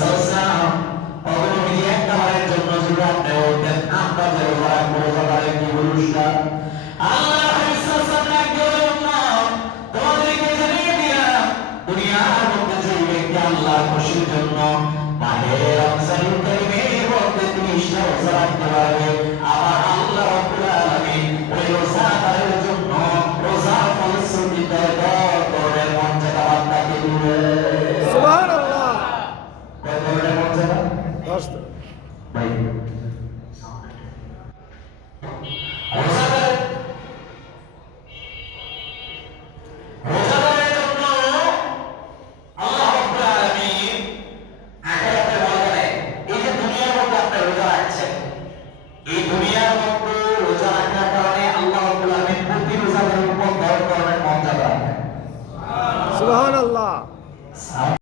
সাল্লাম অগণিত একবারের জন্য যদি আপনি বলতেন আমরা যে রোজা রাখবো রোজাদারের কি পুরস্কার আল্লাহ হাবিব সাল্লাল্লাহু আলাইহি ওয়াসাল্লাম তোমাদেরকে জানিয়ে দিলাম দুনিয়ার মধ্যে যে ব্যক্তি আল্লাহর খুশির জন্য মাহে রমজানুল কারীমের মধ্যে 30টা রোজা রাখতে পারবে আমার আল্লাহ রাব্বুল আলামিন ওই রোজাদারের জন্য রোজার ফলশ্রুতি 10 ধরনের মর্যাদা বান্দাকে দিবে। সুবহানাল্লাহ। কত ধরনের মর্যাদা? 10 ভাই রোজাদারের জন্য আল্লাহ রাব্বুল আলামিন আখিরাতে বলেন এই যে দুনিয়ার মধ্যে আপনি রোজা রাখছেন এই দুনিয়ার মধ্যে রোজা রাখার কারণে আল্লাহ রাব্বুল আলামিন প্রতি রোজাদারের উপর 10 ধরনের মর্যাদা সুবহানাল্লাহ।